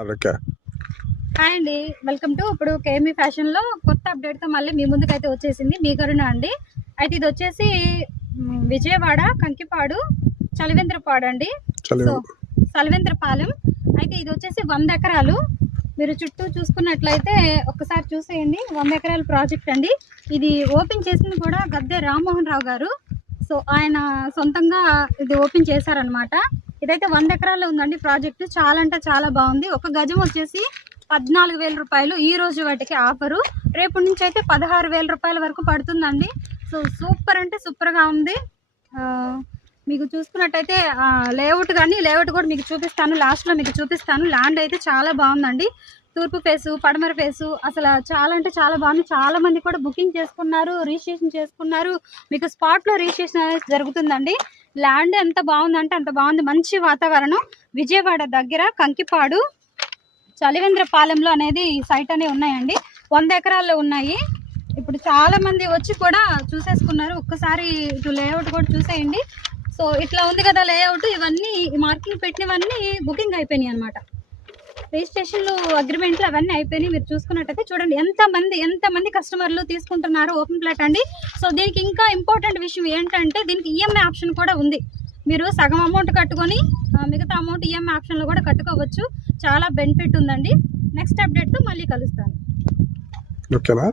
Okay. Hi అండి, welcome to ఇప్పుడు కేఎంఈ ఫ్యాషన్లో కొత్త అప్డేట్తో మళ్ళీ మీ ముందుకు అయితే వచ్చేసింది మీ కరుణ అండి. అయితే ఇది వచ్చేసి విజయవాడ కంకిపాడు చలివేంద్రపాడు అండి. సో చలివేంద్రపాలెం అయితే ఇది వచ్చేసి 100 ఎకరాలు. మీరు చుట్టూ చూసుకున్నట్లయితే ఒక్కసారి చూసేయండి. 100 ఎకరాల ప్రాజెక్ట్ అండి. ఇది ఓపెన్ చేసింది కూడా గద్దె రామ్మోహన్ రావు గారు. సో ఆయన సొంతంగా ఇది ఓపెన్ చేశారనమాట. ఇదైతే 100 ఎకరాల్లో ఉందండి ప్రాజెక్టు. చాలా అంటే చాలా బాగుంది. ఒక గజం వచ్చేసి 14,000 రూపాయలు ఈ రోజు వాటికి ఆఫరు. రేపు నుంచి అయితే 16,000 రూపాయల వరకు పడుతుందండి. సో సూపర్ అంటే సూపర్గా ఉంది. మీకు చూసుకున్నట్టయితే లేఅవుట్ కానీ లేఅవుట్ కూడా మీకు చూపిస్తాను, లాస్ట్లో మీకు చూపిస్తాను. ల్యాండ్ అయితే చాలా బాగుందండి. తూర్పు ఫేసు, పడమర ఫేసు, అసలు చాలా అంటే చాలా బాగుంది. చాలా మంది కూడా బుకింగ్ చేసుకున్నారు, రిజిస్ట్రేషన్ చేసుకున్నారు. మీకు స్పాట్లో రిజిస్ట్రేషన్ అనేది జరుగుతుందండి. ల్యాండ్ ఎంత బాగుందంటే అంత బాగుంది. మంచి వాతావరణం. విజయవాడ దగ్గర కంకిపాడు చలివేంద్రపాలెంలో అనేది ఈ సైట్ అనేవి ఉన్నాయండి. 100 ఎకరాల్లో ఉన్నాయి. ఇప్పుడు చాలా మంది వచ్చి కూడా చూసేసుకున్నారు. ఒక్కసారి ఇటు లేఅవుట్ కూడా చూసేయండి. సో ఇట్లా ఉంది కదా లేఅవుట్. ఇవన్నీ మార్కింగ్ పెట్టినవన్నీ బుకింగ్ అయిపోయినాయి అనమాట. రిజిస్ట్రేషన్లు, అగ్రిమెంట్లు అవన్నీ అయిపోయినాయి. మీరు చూసుకున్నట్టయితే చూడండి ఎంతమంది కస్టమర్లు తీసుకుంటున్నారు. ఓపెన్ ప్లాట్ అండి. సో దీనికి ఇంకా ఇంపార్టెంట్ విషయం ఏంటంటే దీనికి ఈఎంఐ ఆప్షన్ కూడా ఉంది. మీరు సగం అమౌంట్ కట్టుకొని మిగతా అమౌంట్ ఈఎంఐ ఆప్షన్లో కూడా కట్టుకోవచ్చు. చాలా బెనిఫిట్ ఉందండి. నెక్స్ట్ అప్డేట్తో మళ్ళీ కలుస్తాను. ఓకేనా?